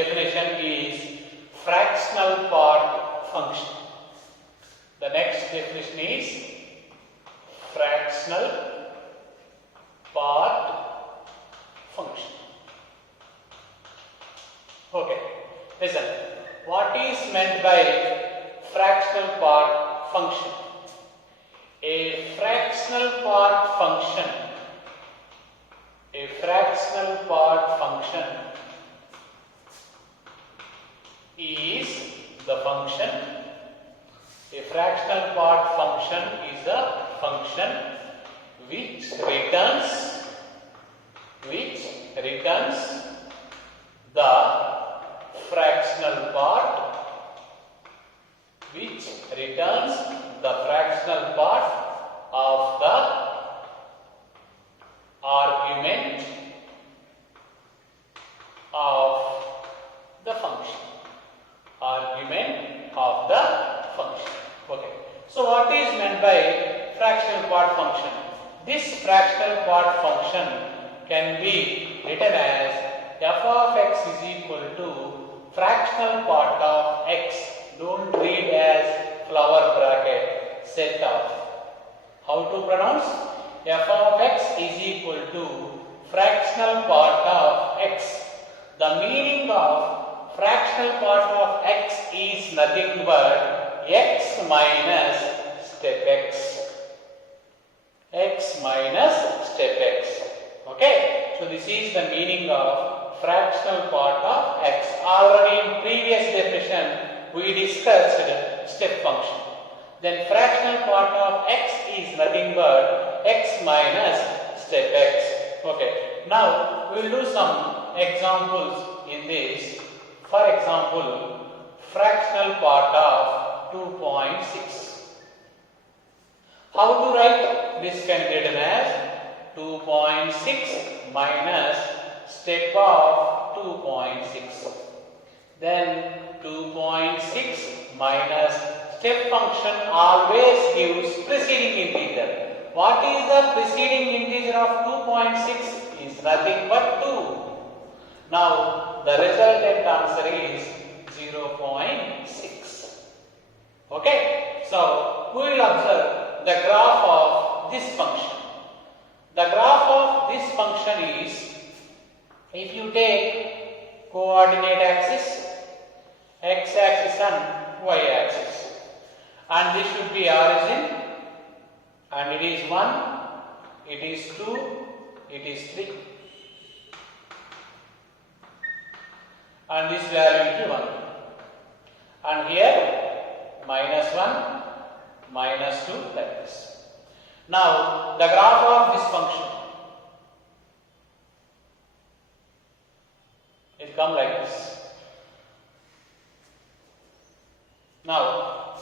definition is fractional part function. The next definition is fractional part function. Okay, listen. What is meant by fractional part function? A fractional part function is the function. A fractional part function is a function which returns the fractional part, of the argument of the function. Okay. So what is meant by fractional part function? This fractional part function can be written as f of x is equal to fractional part of x. Don't read as flower bracket, set of. How to pronounce? F of x is equal to fractional part of x. The meaning of fractional part of x is nothing but x minus step x. Okay, so this is the meaning of fractional part of x. Already in previous definition we discussed step function. Then fractional part of x is nothing but x minus step x. Okay, now we will do some examples in this. For example, fractional part of 2.6. How to write? This can be written as 2.6 minus step of 2.6. Then 2.6 minus step function always gives preceding integer. What is the preceding integer of 2.6? Is nothing but 2. Now the resultant answer is 0.6. Okay, so we will observe the graph of this function. The graph of this function is, if you take coordinate axis, x axis and y axis, and this should be origin, and it is 1, it is 2, it is 3, and this value will be 1, and here minus 1, minus 2, like this. Now the graph of this function, it comes like this. Now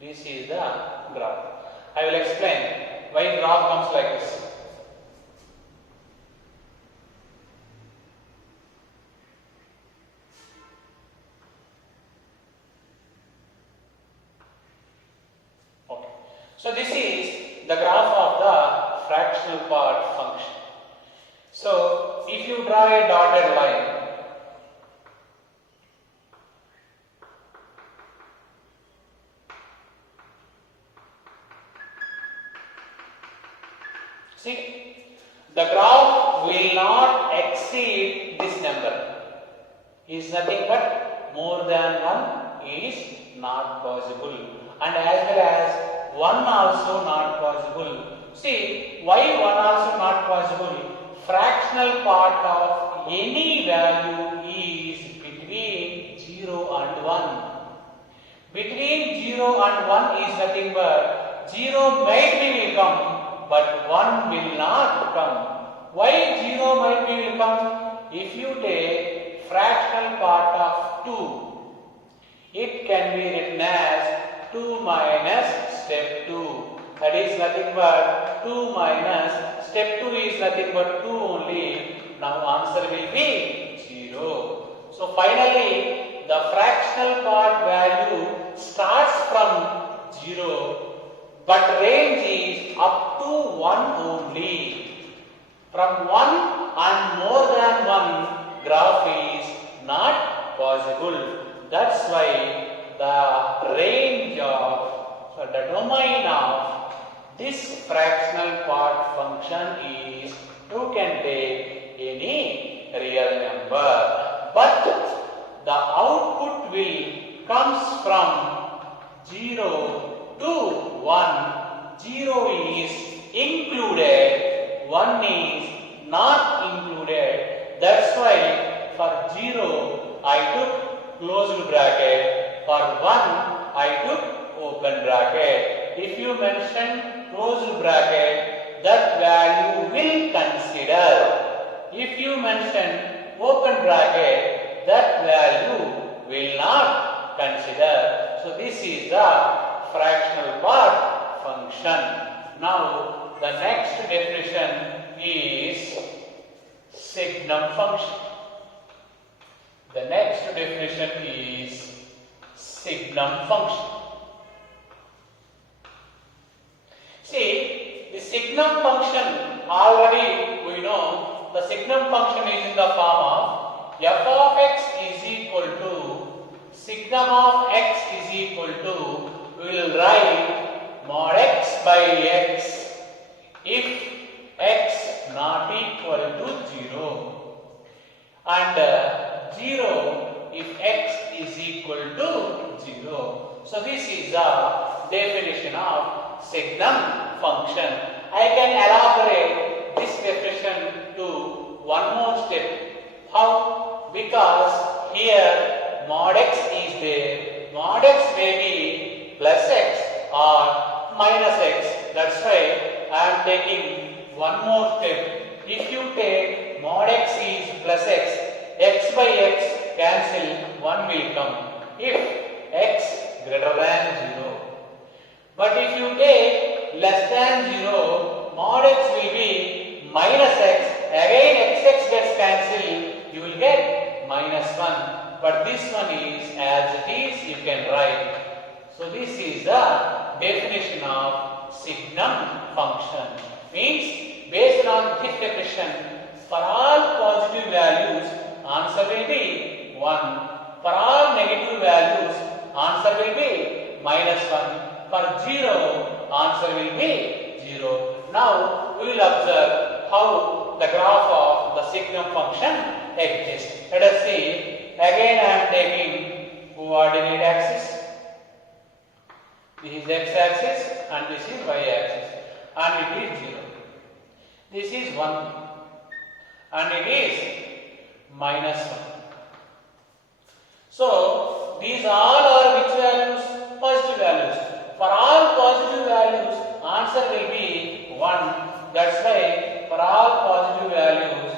this is the graph. I will explain why graph comes like this. Okay. So this is the graph of the fractional part function. So if you draw a dotted line, see, the graph will not exceed this number. Is nothing but more than 1 is not possible, and as well as 1 also not possible. See, why 1 also not possible? Fractional part of any value is between 0 and 1. Between 0 and 1 is nothing but 0 might be will come, but 1 will not come. Why 0 might be will come? If you take fractional part of 2, it can be written as 2 minus step 2. That is nothing but 2 minus step 2 is nothing but 2 only. Now answer will be 0. So finally the fractional part value starts from 0, but range is up to to 1 only. From 1 and more than 1 graph is not possible. That's why the range of, so the domain of this fractional part function is you can take any real number. But the output will comes from 0 to 1. 0 is included, 1 is not included. That's why for 0 I took closed bracket, for 1 I took open bracket. If you mention closed bracket, that value will consider. If you mention open bracket, that value will not consider. So this is the fractional part function. Now the next definition is Signum function. The next definition is Signum function. See, the Signum function already we know the Signum function is in the form of f of x is equal to Signum of x is equal to, we will write mod x by x if x not equal to 0 and 0 if x is equal to 0. So this is the definition of Signum function. I can elaborate this definition to one more step. How? Because here mod x is there. Mod x may be plus x or minus x. That's why I am taking one more step. If you take mod x is plus x by x cancel, 1 will come if x greater than 0. But if you take less than 0, mod x will be minus x. Again x gets cancelled, you will get minus 1. But this one is as it is, you can write. So this is the definition of Signum function. Means based on this definition, for all positive values, answer will be 1. For all negative values, answer will be minus 1. For 0, answer will be 0. Now we will observe how the graph of the Signum function exists. Let us see. Again I am taking coordinate axis. This is x axis and this is y axis and it is 0. This is 1 and it is minus 1. So these all are which values? Positive values. For all positive values, answer will be 1. That's why for all positive values,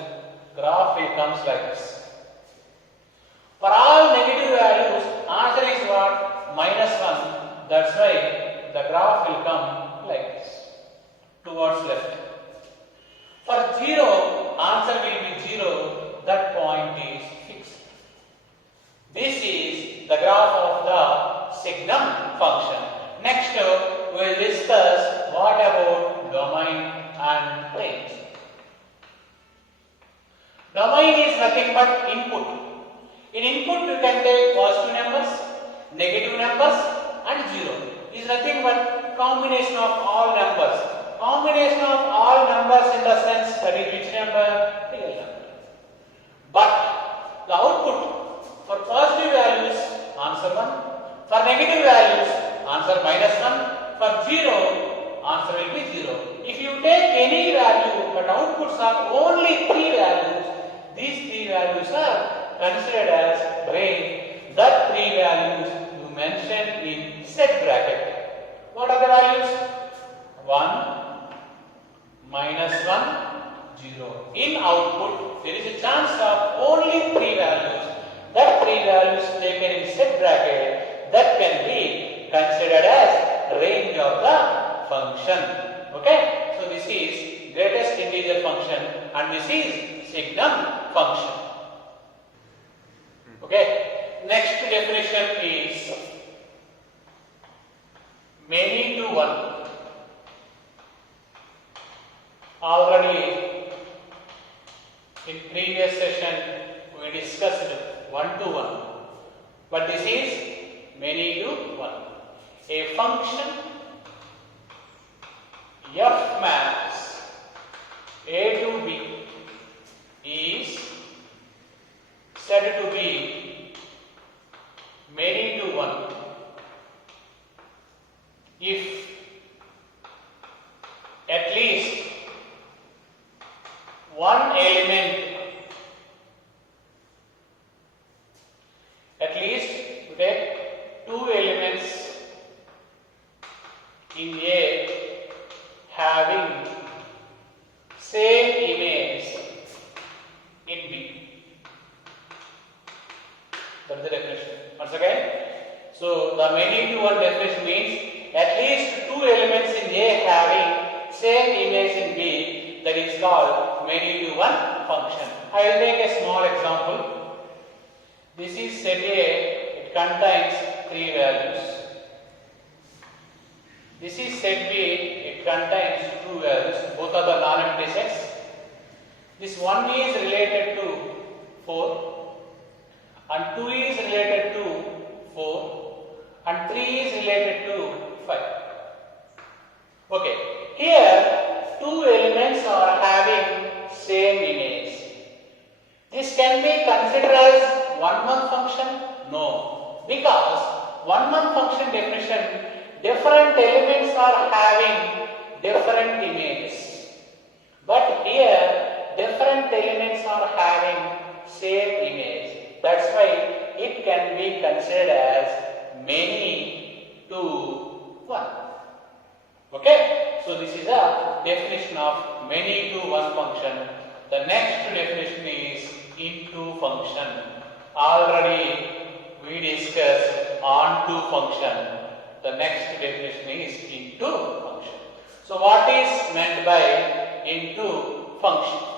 graph will comes like this. For all negative values, answer is what? Minus 1. That's why the graph will come like this, towards left. For 0, answer will be 0. That point is fixed. This is the graph of the Signum function. Next, we will discuss what about domain and range. Domain is nothing but input. In input, you can take positive numbers, negative numbers, and 0. Is nothing but combination of all numbers. Combination of all numbers in the sense that is which number? Real number. But the output for positive values, answer 1. For negative values, answer minus 1. For 0, answer will be 0. If you take any value but outputs are only 3 values, these 3 values are considered as range. That 3 values you mentioned in set bracket. What are the values? 1, minus 1, 0. In output, there is a chance of only 3 values. That 3 values taken in set bracket, that can be considered as range of the function. Okay? So this is greatest integer function and this is Signum function. Okay? Next definition is many to 1. Already in previous session we discussed one-to-one, but this is many to one. A function f maps a to b is said to be many to one if at least one element, at least we take two elements in A having same image in B. That is the definition. Once again, so the many to one definition means at least two elements in A having same image in B. That is called many to one function. I will take a small example. This is set A, it contains three values. This is set B, it contains two values, both are the non-empty sets. This one is related to 4 and 2 is related to 4 and 3 is related to 5. Okay, here two elements are having same image. This can be considered as one-month function? No, because one-month function definition, different elements are having different images. But here, different elements are having same image. That's why it can be considered as many to one. Okay, so this is a definition of many to one function. The next definition is into function. Already we discussed onto function. The next definition is into function. So what is meant by into function?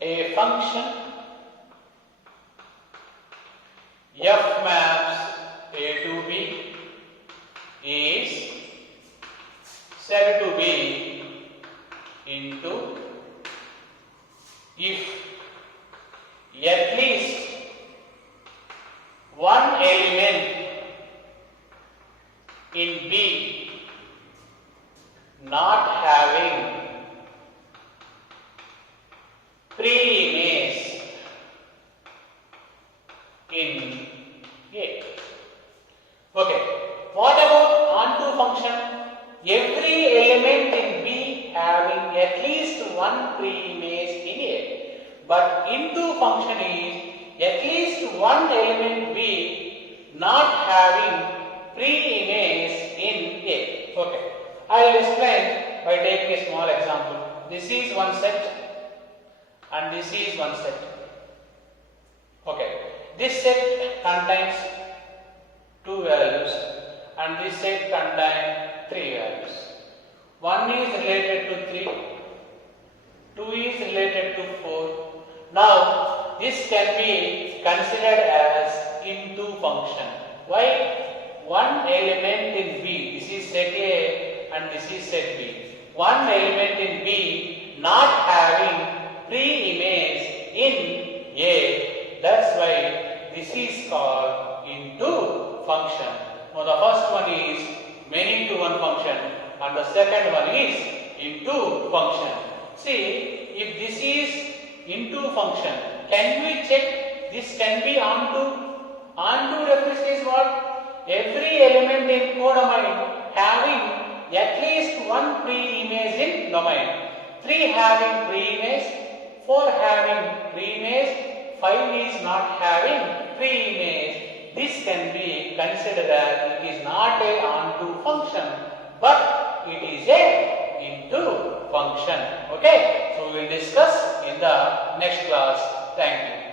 A function f maps a to b is said to be into if at least one element in B not having pre-image in A. Okay, what about onto function? Every element in B having at least one pre-image in A. But into function is at least one element B not having pre-image in A. Okay, I will explain by taking a small example. This is one set and this is one set. Okay, this set contains two values and this set contains three values. One is related to 3, 2 is related to 4. Now, this can be considered as into function. Why? One element in B, this is set A and this is set B. One element in B not having pre-image in A. That's why this is called into function. Now, the first one is many to one function and the second one is into function. See, if this is into function, can we check this can be onto? Onto definition is what? Every element in codomain having at least one pre-image in domain. 3 having pre-image, 4 having pre-image, 5 is not having pre-image. This can be considered as it is not a onto function, but it is a into function. Okay, so we will discuss in the next class. Thank you.